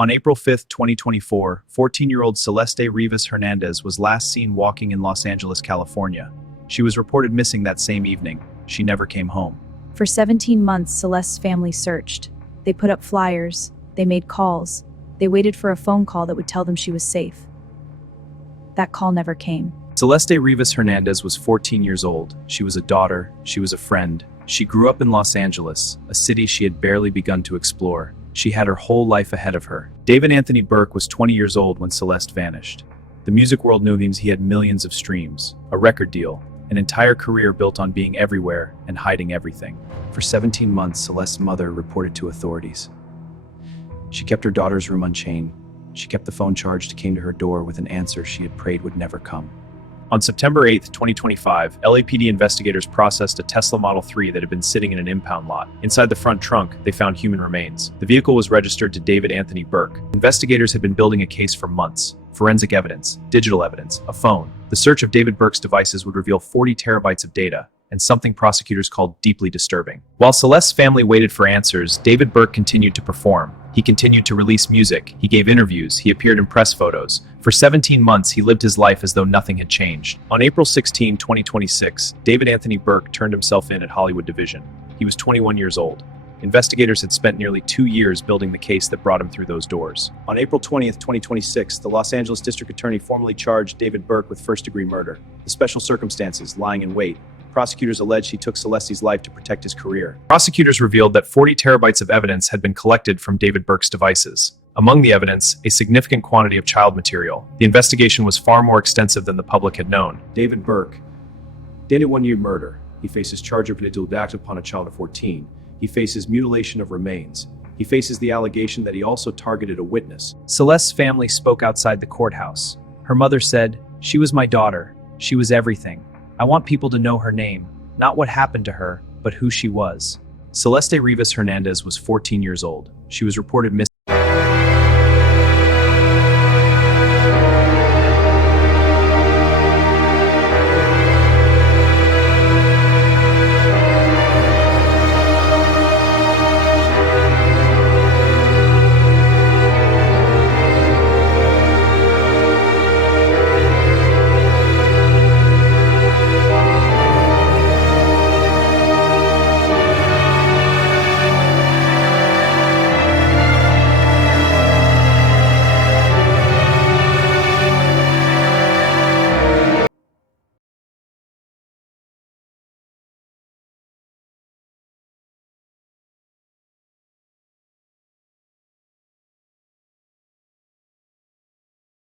On April 5, 2024, 14-year-old Celeste Rivas Hernandez was last seen walking in Los Angeles, California. She was reported missing that same evening. She never came home. For 17 months, Celeste's family searched. They put up flyers. They made calls. They waited for a phone call that would tell them she was safe. That call never came. Celeste Rivas Hernandez was 14 years old. She was a daughter. She was a friend. She grew up in Los Angeles, a city she had barely begun to explore. She had her whole life ahead of her. David Anthony Burke was 20 years old when Celeste vanished. The music world knew he had millions of streams, a record deal, an entire career built on being everywhere and hiding everything. For 17 months, Celeste's mother reported to authorities. She kept her daughter's room unchained. She kept the phone charged, came to her door with an answer she had prayed would never come. On September 8, 2025, LAPD investigators processed a Tesla Model 3 that had been sitting in an impound lot. Inside the front trunk, they found human remains. The vehicle was registered to David Anthony Burke. Investigators had been building a case for months. Forensic evidence, digital evidence, a phone. The search of David Burke's devices would reveal 40 terabytes of data, and something prosecutors called deeply disturbing. While Celeste's family waited for answers, David Burke continued to perform. He continued to release music, he gave interviews, he appeared in press photos. For 17 months, he lived his life as though nothing had changed. On April 16, 2026, David Anthony Burke turned himself in at Hollywood Division. He was 21 years old. Investigators had spent nearly 2 years building the case that brought him through those doors. On April 20th, 2026, the Los Angeles District Attorney formally charged David Burke with first-degree murder. The special circumstances, lying in wait. Prosecutors alleged he took Celeste's life to protect his career. Prosecutors revealed that 40 terabytes of evidence had been collected from David Burke's devices. Among the evidence, a significant quantity of child material. The investigation was far more extensive than the public had known. David Burke did a one-year murder. He faces charge of neglect act upon a child of 14. He faces mutilation of remains. He faces the allegation that he also targeted a witness. Celeste's family spoke outside the courthouse. Her mother said, "She was my daughter. She was everything. I want people to know her name, not what happened to her, but who she was." Celeste Rivas Hernandez was 14 years old. She was reported missing